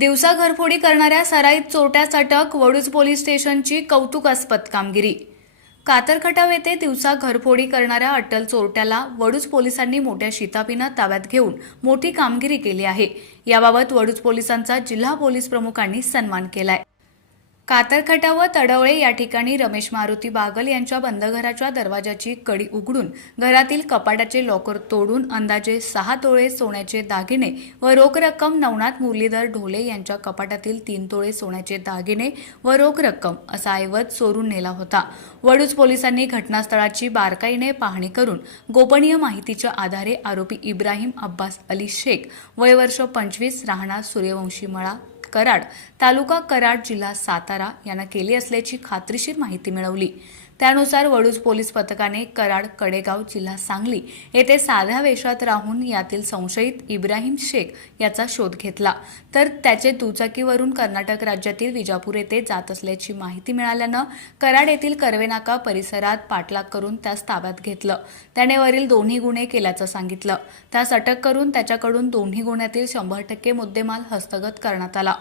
दिवसा घरफोडी करणाऱ्या सराईत चोरट्यास अटक वडूज पोलीस स्टेशनची कौतुकास्पद कामगिरी. कातरखटाव येथे दिवसा घरफोडी करणाऱ्या अटल चोरट्याला वडूज पोलिसांनी मोठ्या शितापीनं ताब्यात घेऊन मोठी कामगिरी केली आहे. याबाबत वडूज पोलिसांचा जिल्हा पोलीस प्रमुखांनी सन्मान केलाय. कातरखटा व तडवळे या ठिकाणी रमेश मारुती बागल यांच्या बंद घराच्या दरवाजाची कडी उघडून घरातील कपाटाचे लॉकर तोडून अंदाजे सहा तोळे सोन्याचे दागिने व रोख रक्कम नवनाथ मुरलीधर ढोले यांच्या कपाटातील तीन तोळे सोन्याचे दागिने व रोख रक्कम असा ऐवज चोरून नेला होता. वडूज पोलिसांनी घटनास्थळाची बारकाईने पाहणी करून गोपनीय माहितीच्या आधारे आरोपी इब्राहिम अब्बास अली शेख वय वर्ष पंचवीस राहणार सूर्यवंशी मळा कराड तालुका कराड जिल्हा सातारा यांना केली असल्याची खात्रीशीर माहिती मिळवली. त्यानुसार वडूज पोलीस पथकाने कराड कडेगाव जिल्हा सांगली येथे साध्या वेशात राहून यातील संशयित इब्राहिम शेख याचा शोध घेतला. तर त्याचे दुचाकीवरून कर्नाटक राज्यातील विजापूर येथे जात असल्याची माहिती मिळाल्यानं कराड येथील कर्वेनाका परिसरात पाठलाग करून त्यास ताब्यात घेतलं. त्याने वरील दोन्ही गुन्हे केल्याचं सांगितलं. त्यास अटक करून त्याच्याकडून दोन्ही गुन्ह्यातील शंभर टक्के मुद्देमाल हस्तगत करण्यात आला.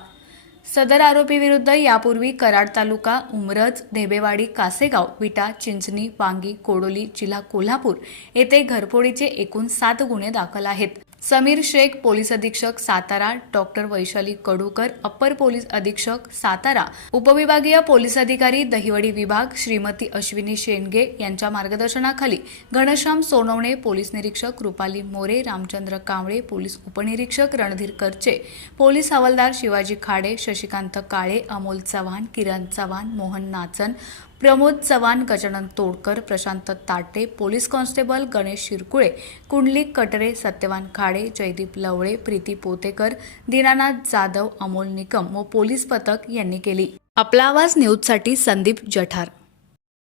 सदर आरोपीविरुद्ध यापूर्वी कराड तालुका उमरज ढेबेवाडी कासेगाव विटा चिंचणी वांगी कोडोली जिल्हा कोल्हापूर येथे घरफोडीचे एकूण सात गुन्हे दाखल आहेत. समीर शेख पोलीस अधीक्षक Satara doctor Vaishali Kadukar upper police अधीक्षक सातारा उपविभागीय पोलीस अधिकारी दहिवडी विभाग श्रीमती अश्विनी शेंडगे यांच्या मार्गदर्शनाखाली घनश्याम सोनवणे पोलीस निरीक्षक रुपाली मोरे रामचंद्र कांबळे पोलीस उपनिरीक्षक रणधीर करचे पोलीस हवालदार शिवाजी खाडे शशिकांत काळे अमोल चव्हाण किरण चव्हाण मोहन नाचन प्रमोद चव्हाण गजानन तोडकर प्रशांत ताटे पोलीस कॉन्स्टेबल गणेश शिरकुळे कुंडलिक कटरे सत्यवान खाडे जयदीप लवळे प्रीती पोतेकर दीनानाथ जाधव अमोल निकम व पोलीस पथक यांनी केली. आपला आवाज न्यूजसाठी संदीप जठार.